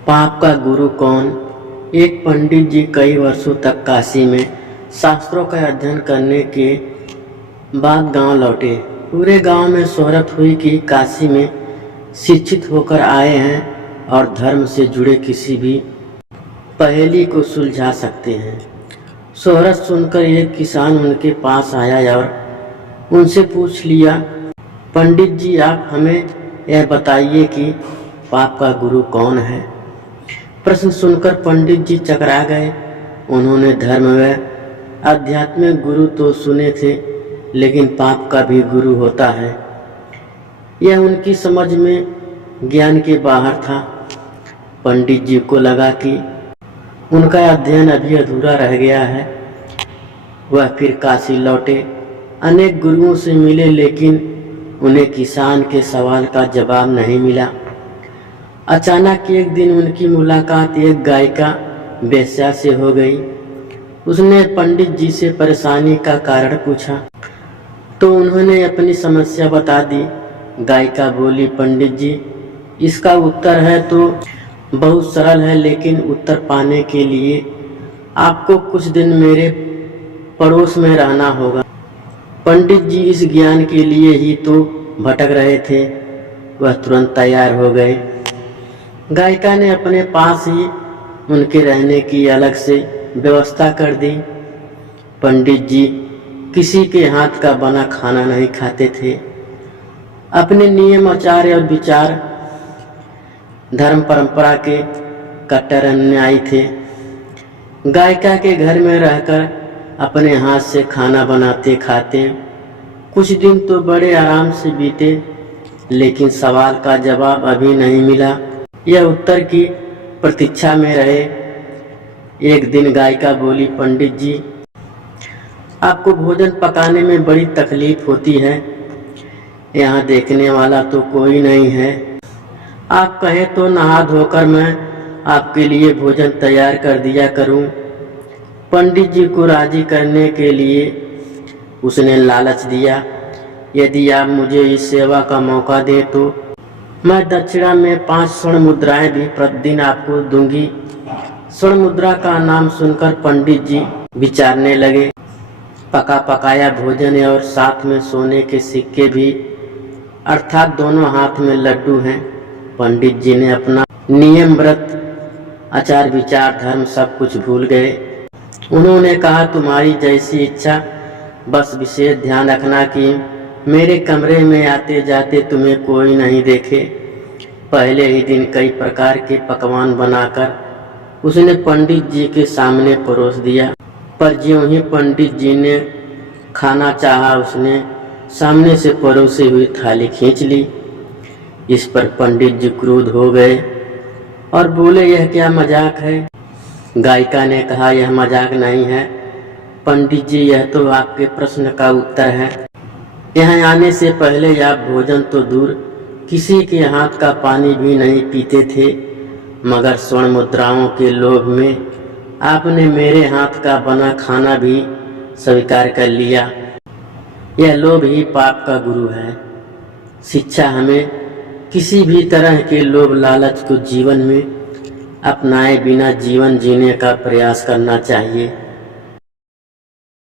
पाप का गुरु कौन। एक पंडित जी कई वर्षों तक काशी में शास्त्रों का अध्ययन करने के बाद गांव लौटे। पूरे गांव में शोहरत हुई कि काशी में शिक्षित होकर आए हैं और धर्म से जुड़े किसी भी पहेली को सुलझा सकते हैं। शोहरत सुनकर एक किसान उनके पास आया और उनसे पूछ लिया, पंडित जी आप हमें यह बताइए कि पाप का गुरु कौन है। प्रश्न सुनकर पंडित जी चकरा गए। उन्होंने धर्म व आध्यात्मिक गुरु तो सुने थे, लेकिन पाप का भी गुरु होता है, यह उनकी समझ में ज्ञान के बाहर था। पंडित जी को लगा कि उनका अध्ययन अभी अधूरा रह गया है। वह फिर काशी लौटे, अनेक गुरुओं से मिले, लेकिन उन्हें किसान के सवाल का जवाब नहीं मिला। अचानक एक दिन उनकी मुलाकात एक गायिका वेश्या से हो गई। उसने पंडित जी से परेशानी का कारण पूछा तो उन्होंने अपनी समस्या बता दी। गायिका बोली, पंडित जी इसका उत्तर है तो बहुत सरल है, लेकिन उत्तर पाने के लिए आपको कुछ दिन मेरे पड़ोस में रहना होगा। पंडित जी इस ज्ञान के लिए ही तो भटक रहे थे। वह तुरंत तैयार हो गए। गायिका ने अपने पास ही उनके रहने की अलग से व्यवस्था कर दी। पंडित जी किसी के हाथ का बना खाना नहीं खाते थे। अपने नियम आचार्य और विचार धर्म परंपरा के कट्टर अनुयायी थे। गायिका के घर में रहकर अपने हाथ से खाना बनाते खाते कुछ दिन तो बड़े आराम से बीते, लेकिन सवाल का जवाब अभी नहीं मिला। यह उत्तर की प्रतीक्षा में रहे। एक दिन गायिका बोली, पंडित जी आपको भोजन पकाने में बड़ी तकलीफ होती है। यहाँ देखने वाला तो कोई नहीं है। आप कहें तो नहा धोकर मैं आपके लिए भोजन तैयार कर दिया करूं। पंडित जी को राजी करने के लिए उसने लालच दिया, यदि आप मुझे इस सेवा का मौका दें तो मैं दक्षिणा में 5 स्वर्ण मुद्राएं भी प्रतिदिन आपको दूंगी। स्वर्ण मुद्रा का नाम सुनकर पंडित जी विचारने लगे। पका पकाया भोजन और साथ में सोने के सिक्के भी, अर्थात दोनों हाथ में लड्डू हैं। पंडित जी ने अपना नियम, व्रत, आचार, विचार, धर्म सब कुछ भूल गए। उन्होंने कहा, तुम्हारी जैसी इच्छा, बस विशेष ध्यान रखना कि मेरे कमरे में आते जाते तुम्हें कोई नहीं देखे। पहले ही दिन कई प्रकार के पकवान बनाकर उसने पंडित जी के सामने परोस दिया, पर ज्यों ही पंडित जी ने खाना चाहा, उसने सामने से परोसी हुई थाली खींच ली। इस पर पंडित जी क्रोध हो गए और बोले, यह क्या मजाक है। गायिका ने कहा, यह मजाक नहीं है पंडित जी, यह तो आपके प्रश्न का उत्तर है। यहाँ आने से पहले आप भोजन तो दूर किसी के हाथ का पानी भी नहीं पीते थे, मगर स्वर्ण मुद्राओं के लोभ में आपने मेरे हाथ का बना खाना भी स्वीकार कर लिया। यह लोभ ही पाप का गुरु है। शिक्षा हमें किसी भी तरह के लोभ लालच को जीवन में अपनाए बिना जीवन जीने का प्रयास करना चाहिए।